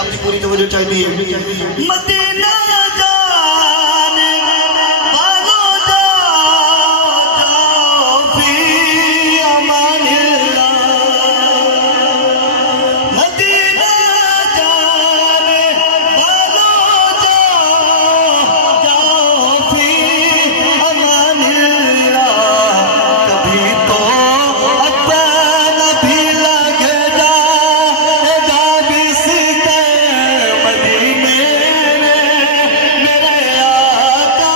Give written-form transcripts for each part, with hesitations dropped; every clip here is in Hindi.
आपकी पूरी तवज्जो चाहिए। मदीना जाने वालों जाओ फी अमानिल्लाह। मदीना जाने वालों जाओ फी अमानिल्लाह। कभी तो अपना भी लग जाएगा बिस्तर मदीने में मेरे आका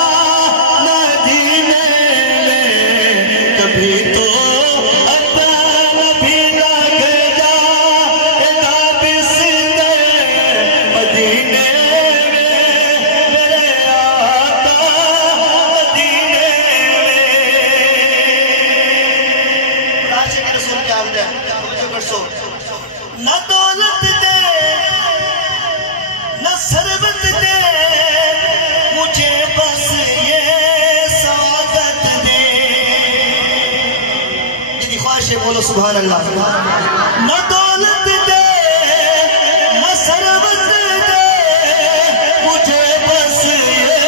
मदीने में। कभी तो अपना भी लग जाएगा बिस्तर मदीने में मेरे आका मदीने में। आशिक रसूल क्या आमद है तवज्जो करसो। न दौलत दे न सरबत दे मुझे बस ये सादत दे। यदि ख्वाहिश है बोलो सुभान अल्लाह। न दौलत दे न सरबत दे मुझे बस ये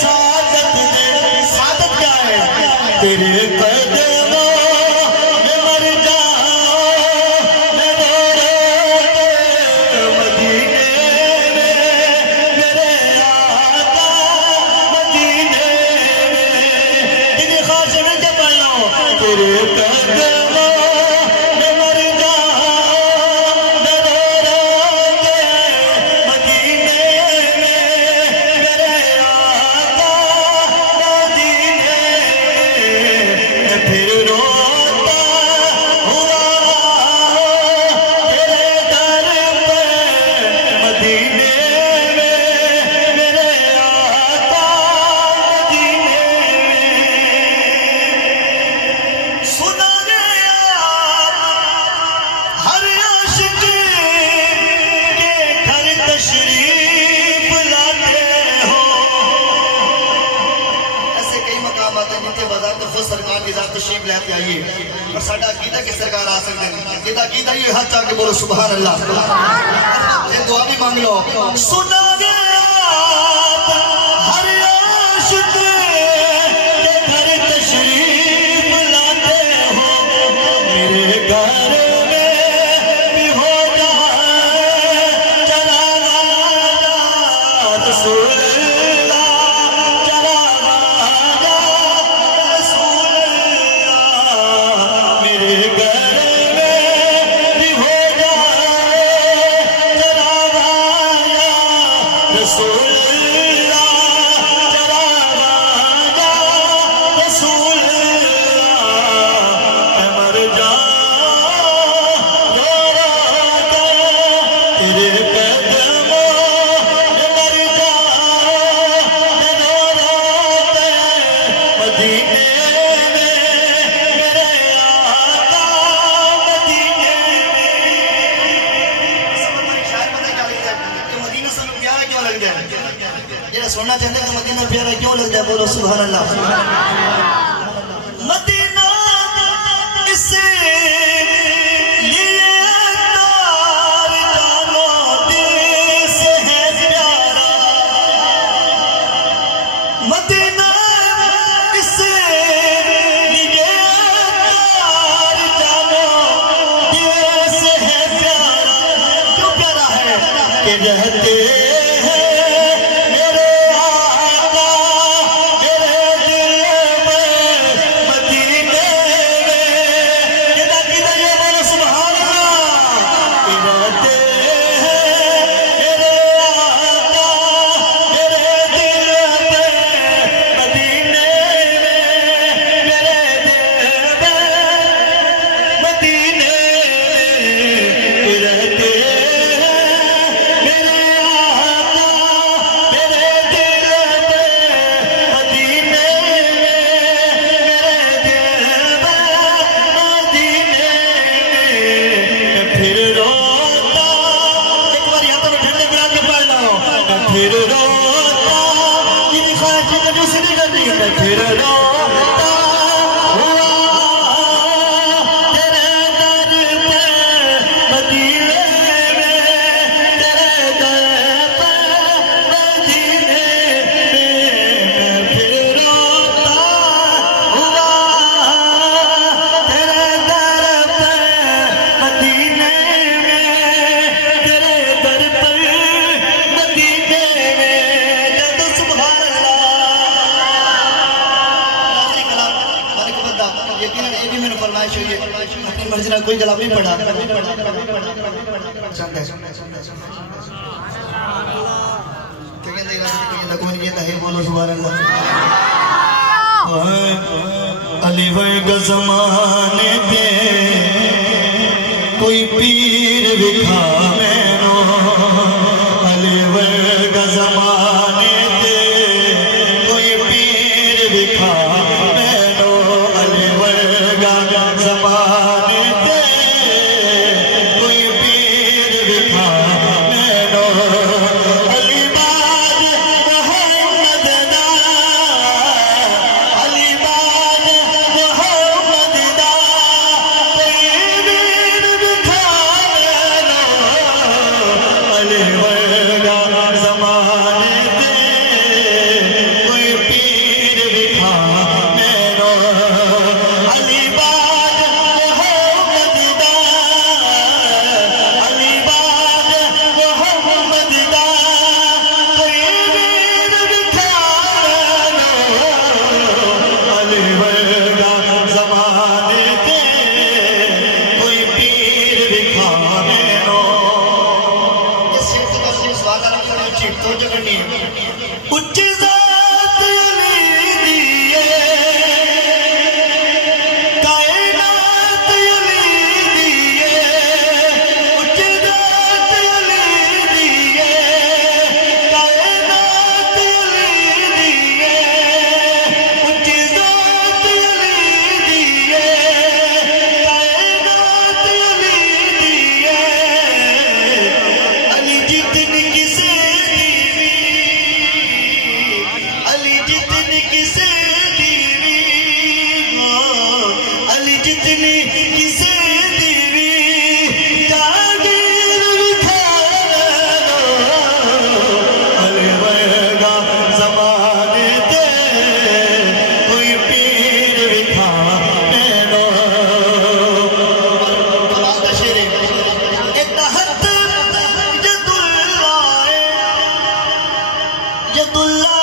सादत दे। सादत क्या है? तेरे कदमों में मर जाओ मैं रो रो के मदीने में मेरे आका मदीने में। इतनी ख्वाहिश है क्या पढ़ लो। तेरे कदमों में मर जाओ मैं रो रो के मदीने में मेरे आका मदीने में। मैं फिर रोता हुआ तेरे दर पे मदीने में मेरे आका मदीने में। सुना गया हर आशिक के घर तशरीफ लाते हो। ऐसे कई मकाम आते हैं जिनके बाजार तो खुद सरकार की जात तशरीफ लेते आइए और साडा अकीदा कि सरकार आ सकते हैं। अकीदा अकीदा ये हाथ चाह के बोलो सुभान अल्लाह। ये दुआ भी मांग लो। सुना गया हर आशिक के घर तशरीफ लाते हो। मेरे घर में भी हो जाए चरागा रसूल अल्लाह। चरागा रसूल अल्लाह। मेरे घर में भी हो जाए चरागा रसूल अल्लाह। चरागा रसूल अल्लाह। मैं मर जाऊं रो रो के तेरे कदमों में मर जाऊं मैं रो रो के मदीने में मेरे आका मदीने में। शायर पता क्या लिखता है कि मदीना सानू प्यारा क्यों लगता है। जेड़ा सुनना चाहते हैं कि मदीना प्यारा क्यों लगता है बोलो सुभान अल्लाह। मदीना रहते हैं मेरे आका मेरे दिल में मदीने में। किदा किदा ये बोलो सुभान अल्लाह। रहते हैं मेरे आका मेरे दिल में मदीने में, मेरे दिल में मदीने में रहते फिर रोता ये ख्वाहिश कभी से नहीं करनी है। फिर रोता हुआ तेरे दर पे मदीने में, तेरे दर पे मदीने में। फिर रोता हुआ तेरे दर पे मदीने में, तेरे दर पे फरमाइश हुई है अपनी मर्जी ना कोई जवाब नहीं पड़ा। अली वर्ग ज़माने दे कोई पीर विखा मैनो, अली वर्ग ज़माने दे कोई पीर विखा मैनो, अली वर्ग ज़माने दे कोई पीर विखा मैनो। अली बाद मोहम्मद दा, अली बाद मोहम्मद दा कोई पीर विखा मैनो, अली वर्ग ज़माने दे कोई पीर विखा मैनो। अली बाद मोहम्मद दा, अली बाद मोहम्मद दा कोई पीर विखा मैनो, अली वर्ग ज़माने दे कोई पीर विखा मैनो। इस शेर के बाद सवाल आना खड़े उच्ची तो जगनी उच्ची ज़ात अली दिए कायनात अली दिए, उच्ची ज़ात अली दिए कायनात अली दिए, उच्ची ज़ात अली दिए कायनात अली दिए। अली जितनी किसे दीवी, अली जितनी किसे दीवी, अली जितनी किसे दीवी जागीर विखा मैनो, अली वर्ग ज़माने दे कोई पीर विखा मैनो। कमाल का शेर है। इत्तहद यदुल्लाह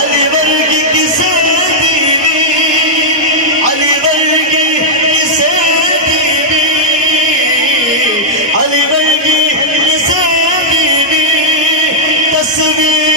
अली वर्गी किसे दीवी, अली वर्गी किसे दीवी, अली वर्गी किसे दीवी तस्वीर